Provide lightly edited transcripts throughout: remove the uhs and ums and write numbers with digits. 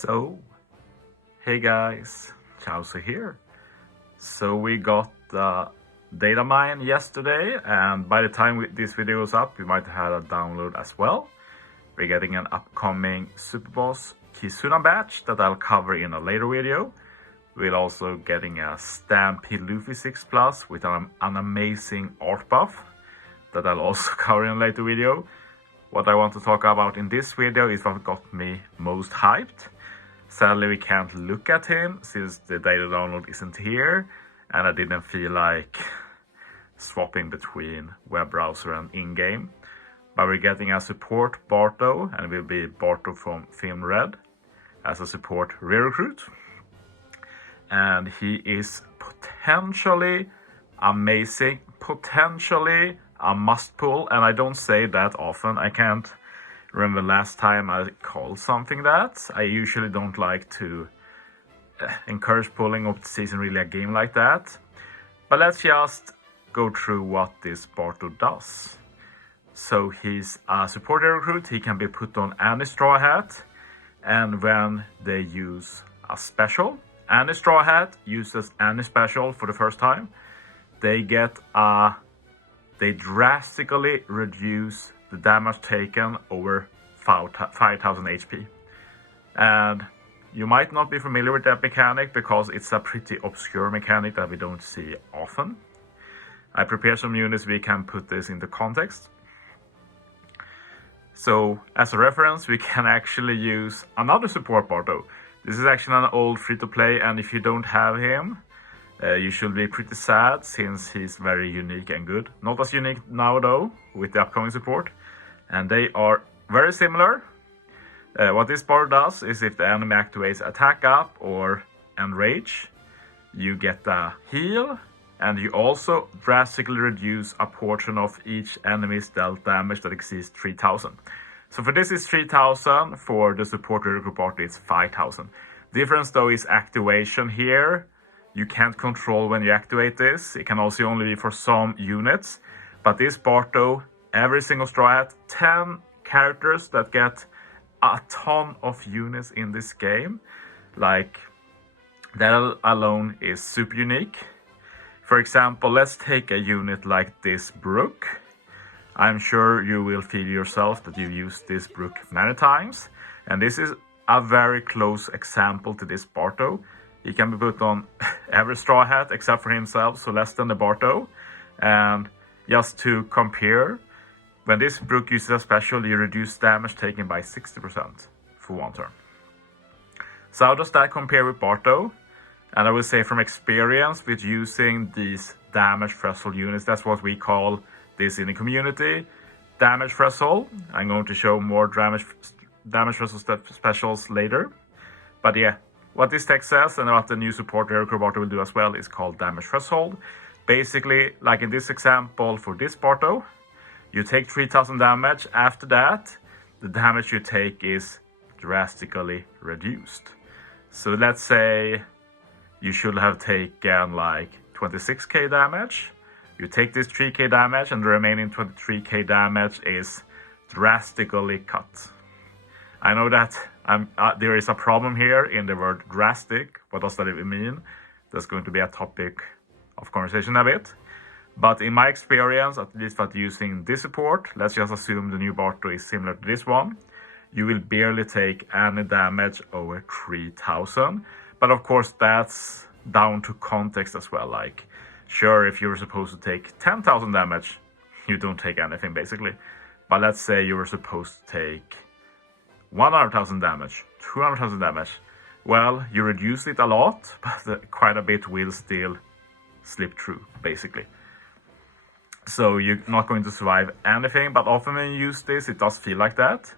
So, hey guys, Chauzu here. So we got the data mine yesterday, and by the time this video is up, we might have had a download as well. We're getting an upcoming Superboss Kizuna batch that I'll cover in a later video. We're also getting a Stampede Luffy 6 Plus with an amazing art buff that I'll also cover in a later video. What I want to talk about in this video is what got me most hyped. Sadly, we can't look at him since the data download isn't here, and I didn't feel like swapping between web browser and in-game. But we're getting a support Barto, and it will be Barto from Film Red as a support re-recruit. And he is potentially amazing, potentially a must-pull, and I don't say that often. I can't remember last time I called something that. I usually don't like to encourage pulling OPTC in really a game like that. But let's just go through what this Barto does. So he's a support recruit. He can be put on any straw hat, and when they use a special, any straw hat uses any special for the first time, they drastically reduce the damage taken over 5,000 HP. And you might not be familiar with that mechanic because it's a pretty obscure mechanic that we don't see often. I prepared some units we can put this into context. So as a reference, we can actually use another support Barto. This is actually an old free-to-play, and if you don't have him, you should be pretty sad since he's very unique and good. Not as unique now though, with the upcoming support. And they are very similar. What this Barto does is if the enemy activates attack up or enrage, you get a heal, and you also drastically reduce a portion of each enemy's dealt damage that exceeds 3,000. So for this is 3,000, for the support recruit Barto it's 5,000. Difference though is activation here. You can't control when you activate this. It can also only be for some units. But this Barto, every single straw hat, 10 characters that get a ton of units in this game. Like, that alone is super unique. For example, let's take a unit like this Brook. I'm sure you will feel yourself that you've used this Brook many times. And this is a very close example to this Barto. He can be put on every straw hat except for himself, so less than the Barto. And just to compare, when this Brook uses a special, you reduce damage taken by 60% for one turn. So how does that compare with Barto? And I would say from experience with using these damage threshold units, that's what we call this in the community, damage threshold. I'm going to show more damage threshold specials later. But yeah, what this text says and what the new support recruit Barto will do as well is called damage threshold. Basically, like in this example for this Barto, you take 3,000 damage. After that, the damage you take is drastically reduced. So let's say you should have taken like 26k damage. You take this 3k damage and the remaining 23k damage is drastically cut. I know that there is a problem here in the word drastic. What does that even mean? That's going to be a topic of conversation a bit. But in my experience, at least at using this support, let's just assume the new Barto is similar to this one. You will barely take any damage over 3,000. But of course, that's down to context as well. Like, sure, if you were supposed to take 10,000 damage, you don't take anything basically. But let's say you were supposed to take 100,000 damage, 200,000 damage. Well, you reduce it a lot, but quite a bit will still slip through, basically. So you're not going to survive anything, but often when you use this, it does feel like that.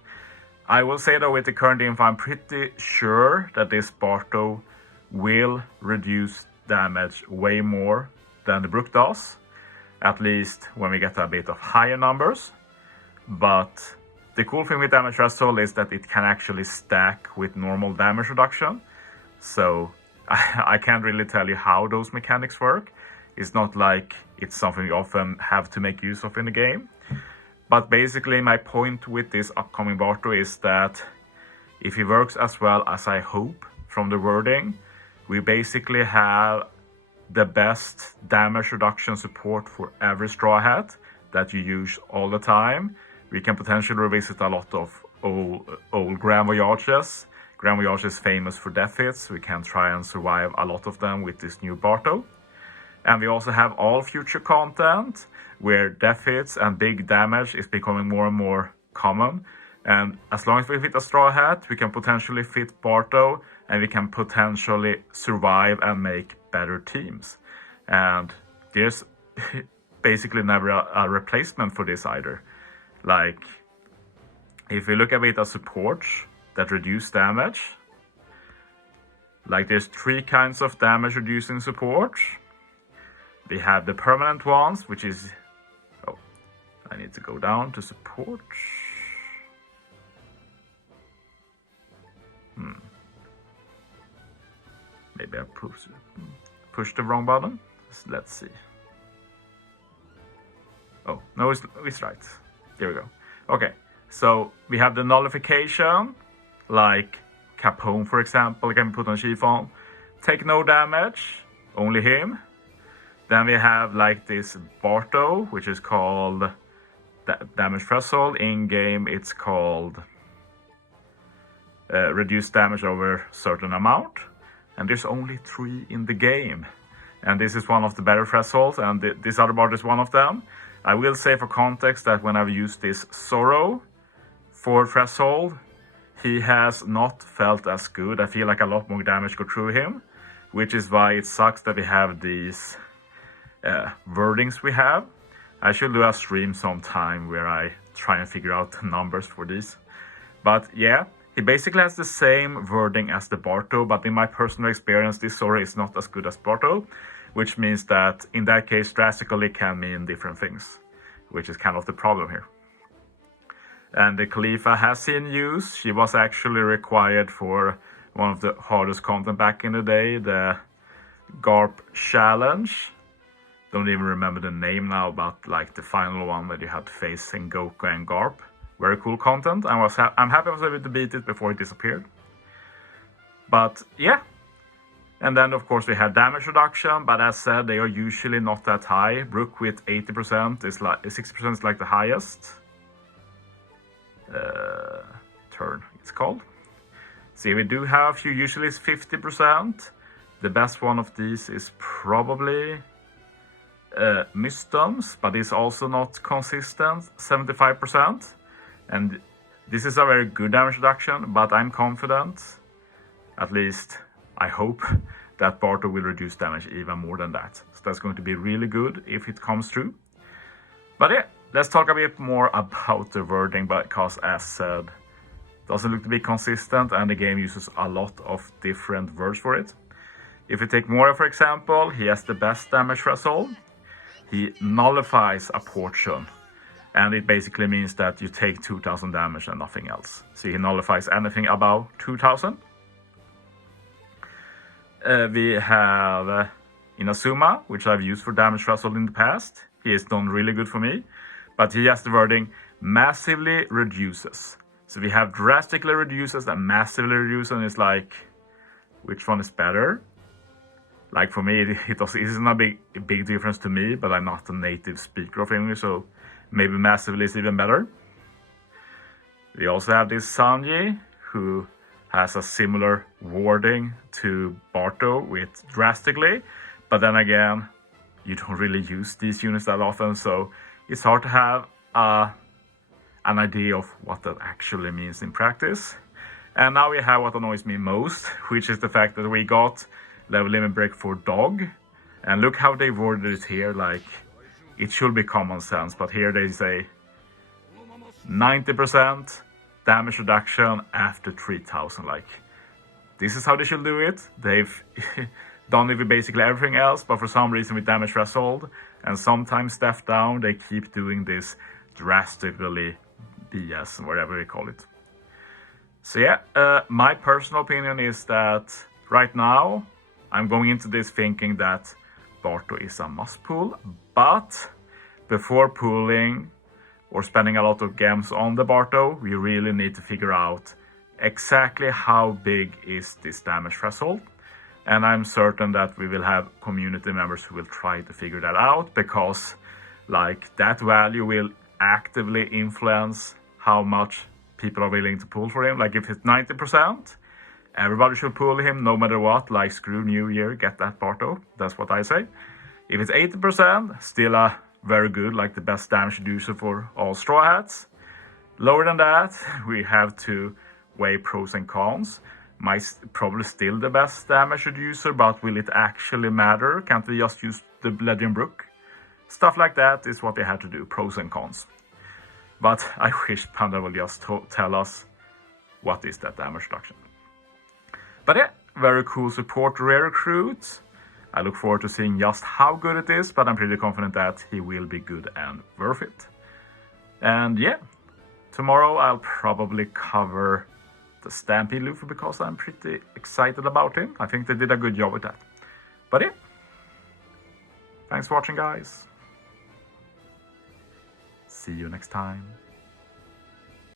I will say though, with the current info, I'm pretty sure that this Barto will reduce damage way more than the Brook does. At least when we get a bit of higher numbers. But the cool thing with damage threshold is that it can actually stack with normal damage reduction. So I can't really tell you how those mechanics work. It's not like it's something you often have to make use of in the game. But basically my point with this upcoming Barto is that if he works as well as I hope from the wording, we basically have the best damage reduction support for every Straw Hat that you use all the time. We can potentially revisit a lot of old Grand Voyages. Grand Voyage is famous for death hits. We can try and survive a lot of them with this new Barto. And we also have all future content where death hits and big damage is becoming more and more common. And as long as we fit a Straw Hat, we can potentially fit Barto, and we can potentially survive and make better teams. And there's basically never a replacement for this either. Like, if we look at it as support that reduce damage, like there's 3 kinds of damage reducing support. We have the permanent ones, which is, oh, I need to go down to support. Maybe I pushed the wrong button. Let's see. Oh, no, it's right. There we go. Okay, so we have the nullification, like Capone, for example, can be put on Chiffon. Take no damage, only him. Then we have like this Barto, which is called damage threshold. In game, it's called reduce damage over certain amount. And there's only 3 in the game. And this is one of the better thresholds, and this other Barto is one of them. I will say for context that when I've used this Zorro for threshold, he has not felt as good. I feel like a lot more damage go through him, which is why it sucks that we have these wordings we have. I should do a stream sometime where I try and figure out the numbers for these. But yeah, he basically has the same wording as the Barto, but in my personal experience, this Zorro is not as good as Barto, which means that in that case, drastically can mean different things, which is kind of the problem here. And the Khalifa has seen use. She was actually required for one of the hardest content back in the day, the Garp Challenge. Don't even remember the name now, but like the final one that you had to face Sengoku and Garp. Very cool content. I'm happy I was able to beat it before it disappeared. But yeah. And then of course we have damage reduction, but as said, they are usually not that high. Brook with 80% is like 60% is like the highest turn it's called. See, we do have a few, usually it's 50%. The best one of these is probably Mystoms, but it's also not consistent, 75%. And this is a very good damage reduction, but I'm confident, at least I hope, that Barto will reduce damage even more than that. So that's going to be really good if it comes true. But yeah, let's talk a bit more about the wording, because as said, it doesn't look to be consistent and the game uses a lot of different words for it. If you take Mora, for example, he has the best damage threshold. He nullifies a portion. And it basically means that you take 2000 damage and nothing else. So he nullifies anything above 2000. We have Inazuma, which I've used for damage threshold in the past. He has done really good for me. But he has the wording massively reduces. So we have drastically reduces and massively reduces, and it's like, which one is better? Like for me, it isn't a big difference to me, but I'm not a native speaker of English, so maybe massively is even better. We also have this Sanji, who has a similar wording to Barto with drastically, but then again, you don't really use these units that often, so it's hard to have an idea of what that actually means in practice. And now we have what annoys me most, which is the fact that we got level limit break for dog, and look how they worded it here. Like, it should be common sense, but here they say 90% damage reduction after 3000. Like, this is how they should do it. They've done it with basically everything else, but for some reason with damage threshold and sometimes step down, they keep doing this drastically BS, whatever they call it. So yeah, my personal opinion is that right now I'm going into this thinking that Barto is a must pull, but before pulling or spending a lot of gems on the Barto, we really need to figure out exactly how big is this damage threshold. And I'm certain that we will have community members who will try to figure that out, because like that value will actively influence how much people are willing to pull for him. Like if it's 90%, everybody should pull him no matter what. Like screw New Year, get that Barto. That's what I say. If it's 80%, still a very good, like the best damage reducer for all Straw Hats. Lower than that, we have to weigh pros and cons. Probably still the best damage reducer, but will it actually matter? Can't we just use the Legend Brook? Stuff like that is what they had to do, pros and cons. But I wish Panda will just tell us what is that damage reduction. But yeah, very cool support rare recruit. I look forward to seeing just how good it is, but I'm pretty confident that he will be good and worth it. And yeah, tomorrow I'll probably cover the Stampede Luffy because I'm pretty excited about him. I think they did a good job with that. But yeah, thanks for watching, guys. See you next time.